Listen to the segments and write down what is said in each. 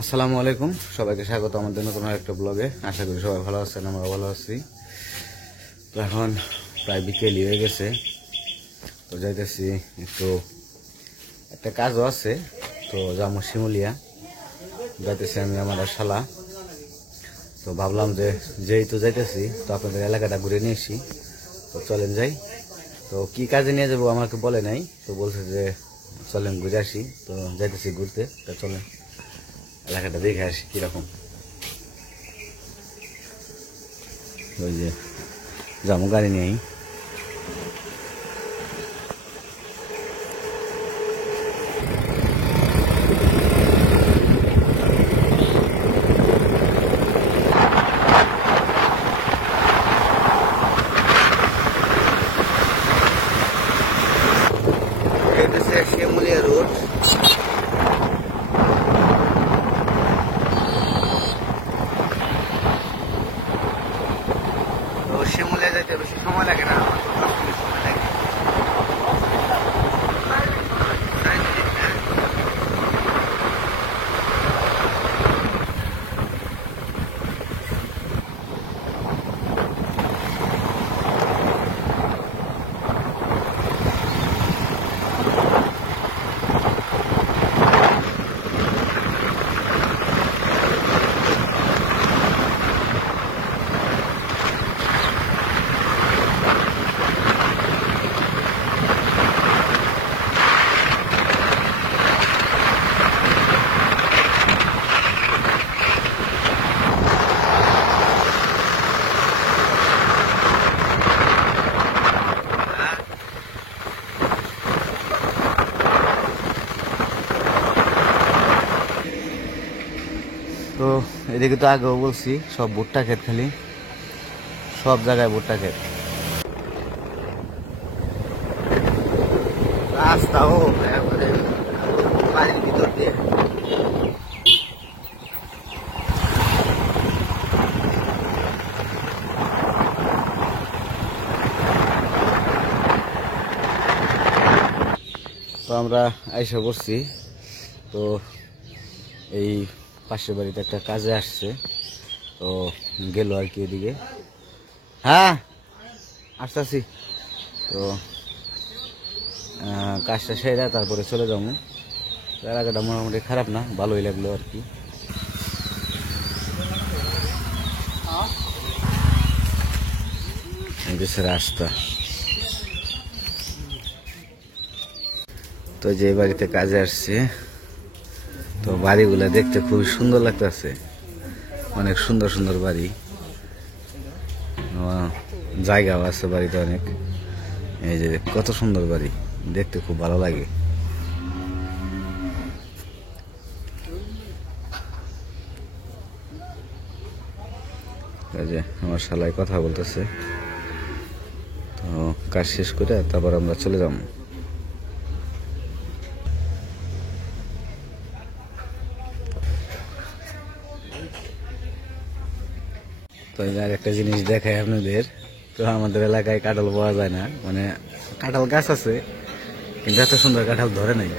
আসসালামু আলাইকুম, সবাইকে স্বাগত আমাদের নতুন একটা ব্লগে। আশা করি সবাই ভালো আছেন, আমরা ভালো আছি। তো এখন প্রায় বিকেলই হয়ে গেছে, তো যাইতেছি একটু, একটা কাজও আছে, তো যাবো শিমুলিয়া। যাইতেছি আমি আমার শালা। তো ভাবলাম যে যেহেতু যাইতেছি তো আপনাদের এলাকাটা ঘুরে নিয়ে আসি, তো চলেন যাই। তো কি কাজে নিয়ে যাবো আমাকে বলে নাই, তো বলছে যে চলেন ঘুরে আসি। তো যাইতেছি ঘুরতে, তো চলেন এলাকাটা দেখে আসি কিরকম। ওই যে যাবো গাড়ি নিয়েই। শিমুলিয়া রোড, তো শিমুলিয়া যাইতে বেশি সময় লাগে না, সময় লাগে। তো এদিকে তো আগেও বলছি, সব ভুট্টা ক্ষেত, খালি সব জায়গায় ভুট্টা ক্ষেত। রাস্তাও একবারে বাড়ির ভিতর দিয়ে। তো আমরা আইসা করছি, তো এই পাশের বাড়িতে একটা কাজে আসছে, তো গেল আর কি এদিকে। হ্যাঁ আসতেছি, তো কাজটা সেরা তারপরে চলে যাবো। এলাকাটা মোটামুটি খারাপ না, ভালোই লাগলো আর কি। রাস্তা তো যে বাড়িতে কাজে আসছে, তো বাড়িগুলা দেখতে খুবই সুন্দর লাগতেছে, অনেক সুন্দর সুন্দর বাড়ি, জায়গাও আছে বাড়িতে অনেক। এই যে কত সুন্দর বাড়ি, দেখতে খুব ভালো লাগে। এই যে আমার শালায় কথা বলতেছে, তো কাজ শেষ করে তারপর আমরা চলে যাব। তো আর একটা জিনিস দেখাই আপনাদের, তো আমাদের এলাকায় কাঁঠাল পাওয়া যায় না, মানে কাঁঠাল গাছ আছে কিন্তু এত সুন্দর কাঁঠাল ধরে নাই।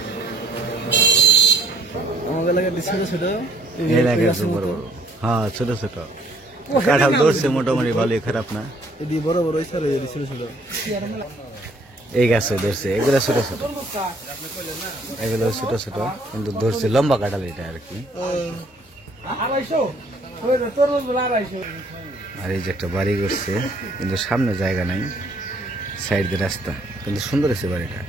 আমাদের এলাকায় ছোট ছোট, বড় বড়, হ্যাঁ ছোট ছোট কাঁঠাল ধরছে, মোটামুটি ভালোই, খারাপ না। বড় বড় ছোট ছোট এই গাছে ধরছে, এগুলো ছোট ছোট, এগুলো ছোট ছোট কিন্তু ধরছে লম্বা কাঁঠাল এটা আর কি। আর এই যে একটা বাড়ি করছে, কিন্তু সামনে জায়গা নাই, সাইড দিয়ে রাস্তা, কিন্তু সুন্দর আছে বাড়িটা।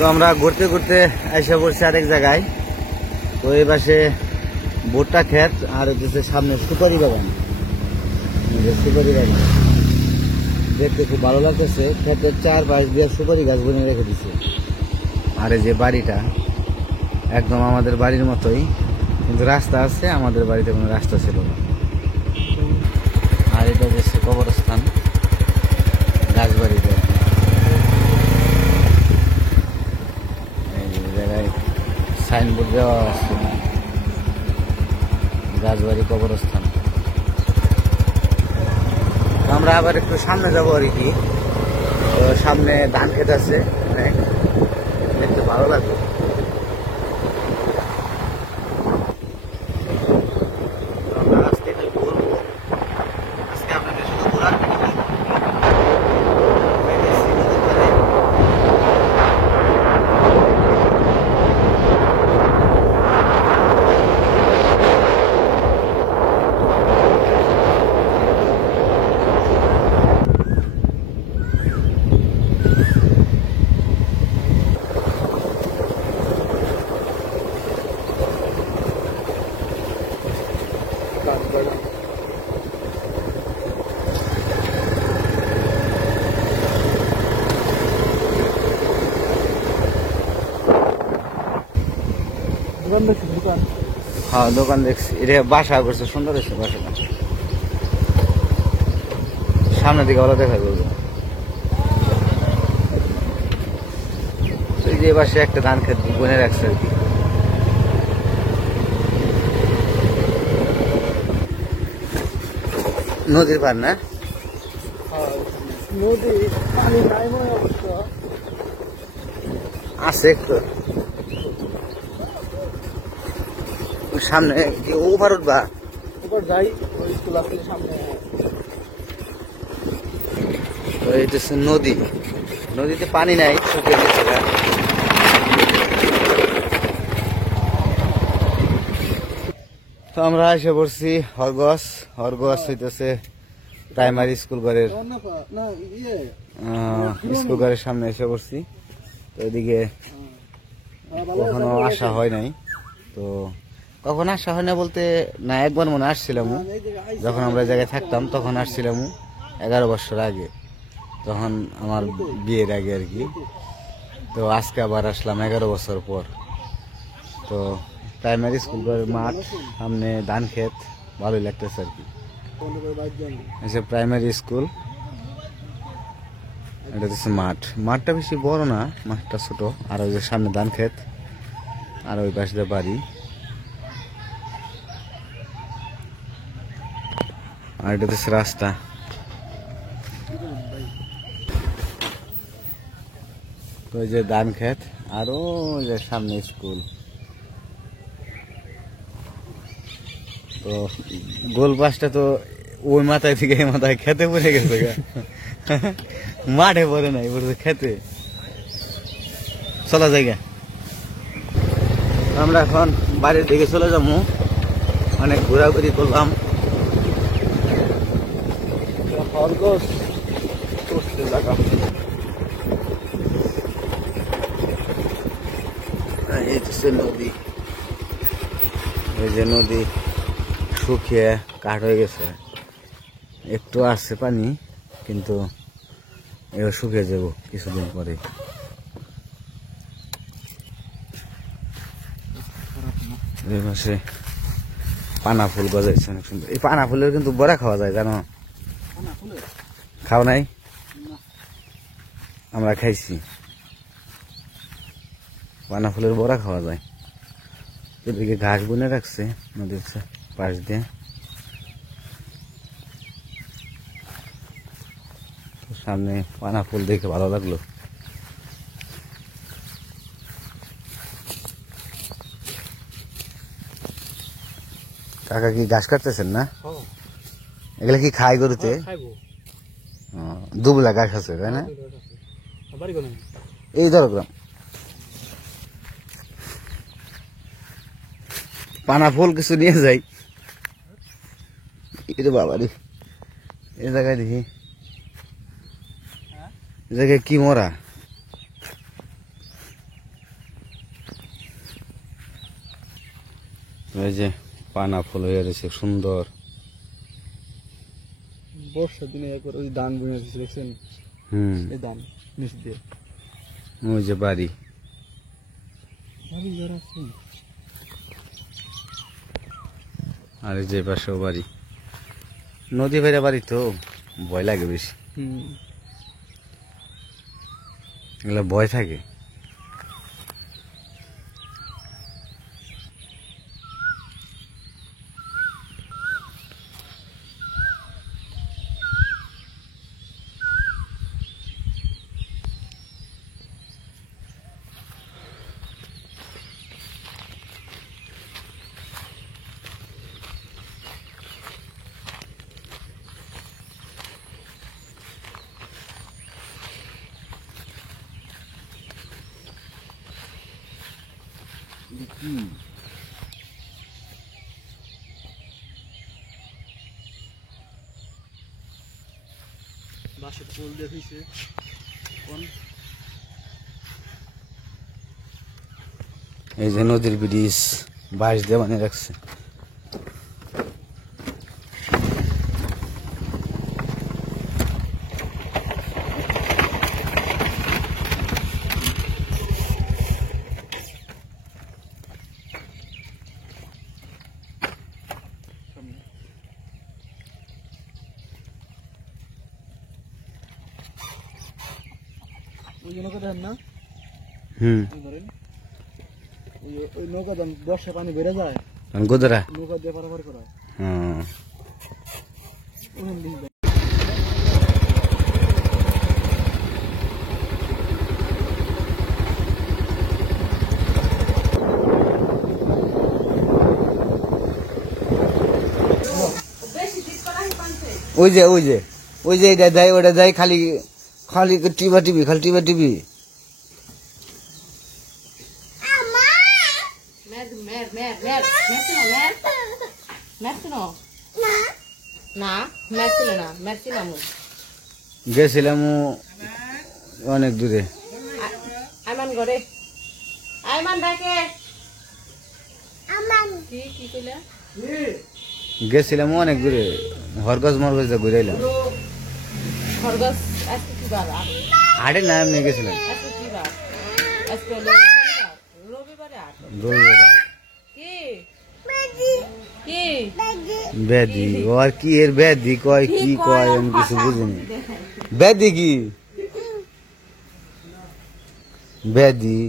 তো আমরা ঘুরতে ঘুরতে এসে পড়ছি আরেক জায়গায়। তো এই পাশে ভুট্টা ক্ষেত, আর হচ্ছে সামনে সুপারি বাগান। সুপারি বাগান দেখতে খুব ভালো লাগতেছে, ক্ষেতের চারপাশ দিয়ে সুপারি গাছ বনে রেখে দিচ্ছে। আর এই যে বাড়িটা একদম আমাদের বাড়ির মতোই, কিন্তু রাস্তা আছে, আমাদের বাড়িতে কোনো রাস্তা ছিল না। আর এটা হচ্ছে কবরস্থান, রাজবাড়িতে। সাইনবোর্ড দেওয়া আছে রাজবাড়ি কবরস্থান। আমরা আবার একটু সামনে যাবো আর কি। তো সামনে ধান ক্ষেত আছে অনেক, দেখতে ভালো লাগবে। আমরা আজকে একটু ঘুরবো, আজকে আপনাদের শুধু ঘোরার দোকান দেখছি দোকান। হ্যাঁ দোকান দেখছি, এটা বাসা করছে, সুন্দর হয়েছে বাসাটা। সামনের দিকে ভালো দেখা যাবে। এই যে পাশে একটা ধান ক্ষেত বনে রাখছে আর কি। নদীর পার না? নদী পানি নাই মনে অবশ্য আছে একটু সামনে কি ওভার উঠবা? উপর যাই ওই স্কুল আছে সামনে। এটা হচ্ছে নদী, নদীতে পানি নাই, শুকিয়ে গেছে গা। তো আমরা এসে পড়ছি হরগস। হরগস হইতেছে প্রাইমারি স্কুল ঘরের না ইয়ে স্কুল ঘরের সামনে এসে পড়ছি। তো এদিকে কখনো আসা হয় নাই। তো কখন আসা হয় না বলতে না, একবার মনে আসছিলাম যখন আমরা এই জায়গায় থাকতাম, তখন আসছিলাম 11 বছর আগে, তখন আমার বিয়ের আগে আর কি। তো আজকে আবার আসলাম 11 বছর পর। তো প্রাইমারি স্কুল ঘরের মাঠ, সামনে ধান ক্ষেত, ভালোই লাগতেছে আর কি। এসে প্রাইমারি স্কুল, এটা হচ্ছে মাঠ। মাঠটা বেশি বড় না, মাঠটা ছোট। আর ওই যে সামনে ধান ক্ষেত, আর ওই পাশে বাড়ি। আর এটা হচ্ছে রাস্তা। তো ওই যে ধান ক্ষেত, আর ওই যে সামনে স্কুল। তো গোল পাশটা তো ওই মাথায় থেকে এই মাথায় খেতে পড়ে গেছে গা। মাঠে পড়ে নাই, পড়ছে খেতে। চলা জায়গা আমরা এখন বাড়ির দিকে চলে যাবো। অনেক ঘোরাঘুরি করলাম। খরগোশ করছে জায়গা। এই হচ্ছে নদী, এই যে নদী শুকিয়ে কাঠ হয়ে গেছে, একটু আসছে পানি, কিন্তু এও শুকিয়ে যাব কিছুদিন পরে। এই পাশে পানা ফুল গজাইছে অনেক সুন্দর। এই পানা ফুলের কিন্তু বড়া খাওয়া যায়, জানো? খাও নাই? আমরা খাইছি, পানা ফুলের বড়া খাওয়া যায়। এদিকে ঘাস বুনে রাখছে নদীর পাশ দিয়ে। সামনে পানা ফুল দেখে ভালো লাগলো। কাকা কি ঘাস কাটতেছেন না? এগুলা কি খায় গরুতে? দুবলা ঘাস আছে তাই না? এই ধরো গ্রাম পানা ফুল কিছু নিয়ে যাই। এটা বাবারি, এই জায়গায় দেখি, এই জায়গায় কি মরা। এই যে পানা ফুল হয়ে রয়েছে সুন্দর। বর্ষার দিনে একবার ওই ধান বুনে দিচ্ছে দেখছেন? এই ধান নিচ দিয়ে ওই যে বাড়ি, আর এই যে পাশেও বাড়ি। নদী ভাইরা বাড়ি তো ভয় লাগে বেশি, এগুলো ভয় থাকে। বাসের পোল দিয়ে দিয়েছে কোন এই যে নদীর ব্রিজ বাঁশ দিয়ে বানিয়ে রাখছে। ওই নৌকা দেন না ধরেন ওই নৌকা দেন বর্ষা পানি বেড়ে যায় গোদরা নৌকা দিয়ে পারাপার করা ওখান দিয়ে দেন। ওই যে ওই যে ওই যে এটা দেয় ওটা দেয় খালি খালি টিভা টিভি খালি টিভা টিভি গেছিলাম অনেক দূরে আইমান ঘরে আইমান ডাকে কি কি কইলা গেছিলাম অনেক দূরে হরগজ মরগজ ঘুরে এলাম খরগোশ আজকে কি বার হাটে না এমনি গেছিলাম আজকে কি বার আজকে রবিবারে হাট রবিবার কি কি ব্যাধি ও আর কি এর ব্যাধি কয় কি কয় আমি কিছু বুঝিনি ব্যাধি কি ব্যাধি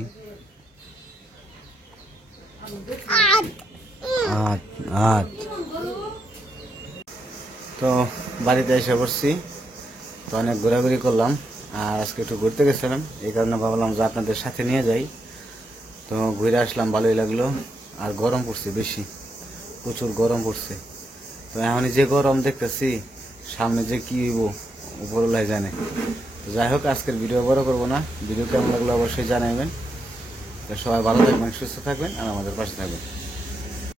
তো বাড়িতে এসে পড়ছি তো অনেক ঘোরাঘুরি করলাম আর আজকে একটু ঘুরতে গেছিলাম এই কারণে ভাবলাম যে আপনাদের সাথে নিয়ে যাই তো ঘুরে আসলাম ভালোই লাগলো আর গরম পড়ছে বেশি প্রচুর গরম পড়ছে তো এখন যে গরম দেখতেছি সামনে যে কি হইব উপরওয়ালাই জানে তো যাই হোক আজকের ভিডিও বড় করবো না ভিডিও কেমন লাগলো অবশ্যই জানাবেন তো সবাই ভালো থাকবেন সুস্থ থাকবেন আর আমাদের পাশে থাকবেন।